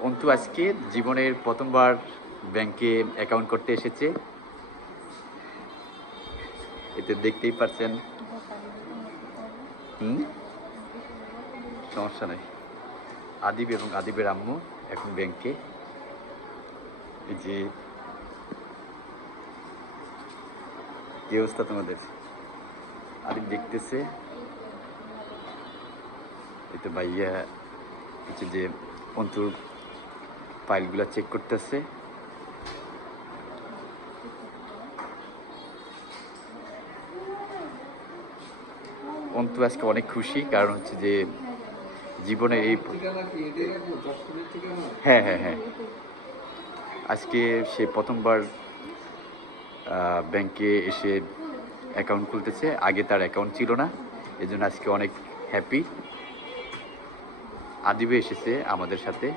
অন্তু আজকে জীবনের প্রথমবার ব্যাংকে অ্যাকাউন্ট করতে এসেছে। এতে দেখতেই পারছেন। হুম? সমস্যা নাই। আদিব এবং আদিবের আম্মু এখন ব্যাংকে। যে, কি অবস্থা তোমাদের? আদিব দেখতেছে। এই তো ভাইয়া, হচ্ছে যে অন্তুর ফাইলগুলো চেক করতেছে। অন্তু আজকে অনেক খুশি, কারণ হচ্ছে যে জীবনে এই হ্যাঁ হ্যাঁ হ্যাঁ। আজকে সে প্রথমবার ব্যাংকে এসে অ্যাকাউন্ট খুলতেছে। আগে তার অ্যাকাউন্ট ছিল না, এজন্য আজকে অনেক হ্যাপি। আদিবে এসেছে আমাদের সাথে।